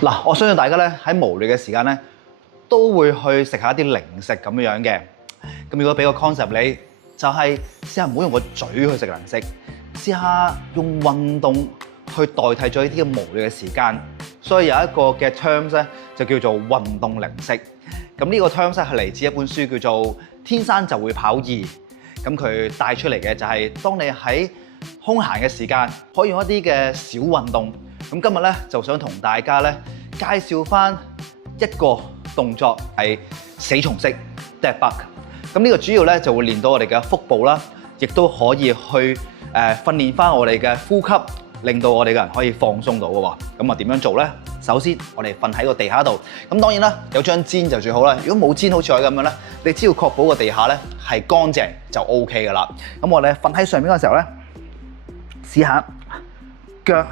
嗱，我相信大家咧喺無聊嘅時間咧，都會去食下一啲零食咁樣嘅。咁如果俾個 concept 你，就係試下唔好用個嘴去食零食，試下用運動去代替咗呢啲咁無聊嘅時間。所以有一個嘅 terms 咧，就叫做運動零食。咁呢個 terms 係嚟自一本書叫做《天生就會跑2》。咁佢帶出嚟嘅就係當你喺空閒嘅時間，可以用一啲嘅小運動。咁今日咧就想同大家咧介紹翻一個動作係死蟲式 dead bug。咁呢個主要咧就會練到我哋嘅腹部啦，亦都可以去訓練翻我哋嘅呼吸，令到我哋嘅人可以放鬆到嘅喎。咁啊點樣做咧？首先我哋瞓喺個地下度。咁當然啦，有張氈就最好啦。如果冇氈好似我咁樣咧，你只要確保個地下咧係乾淨就 OK 㗎啦。咁我哋瞓喺上面嘅時候咧，試下腳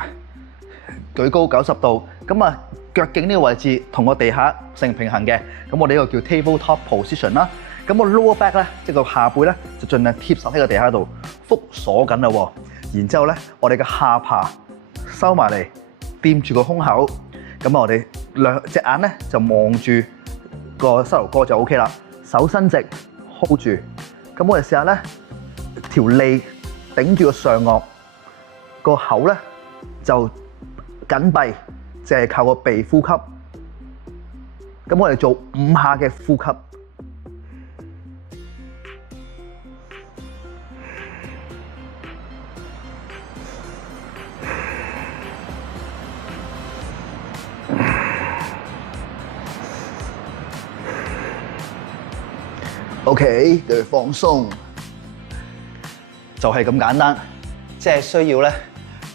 舉高90度，咁啊腳頸呢個位置同個地下成平衡嘅，咁我哋呢個叫 tabletop position 啦。咁個 lower back 咧，即係個下背咧，就盡量貼實喺個地下度，腹鎖緊啦喎。然之後咧，我哋嘅下巴收埋嚟，掂住個胸口。咁啊，我哋兩隻眼咧就望住個膝頭哥就 OK 啦。手伸直 hold 住。咁我哋試下咧，條脷頂住個上顎，個口咧就緊閉，淨係靠個鼻呼吸。咁我哋做5下嘅呼吸。OK， 繼續放鬆，就係咁簡單，即係需要咧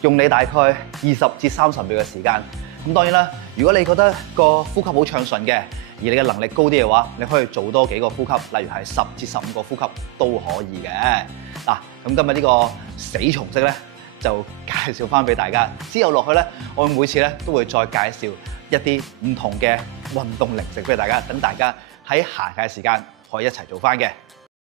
用你大概20至30秒嘅時間。咁當然啦，如果你覺得個呼吸好暢順嘅，而你嘅能力高啲嘅話，你可以做多幾個呼吸，例如係10至15個呼吸都可以嘅。嗱，咁今日呢個死蟲式咧就介紹翻俾大家。之後落去咧，我每次咧都會再介紹一啲唔同嘅運動零食俾大家，等大家喺閒暇時間可以一齊做翻嘅。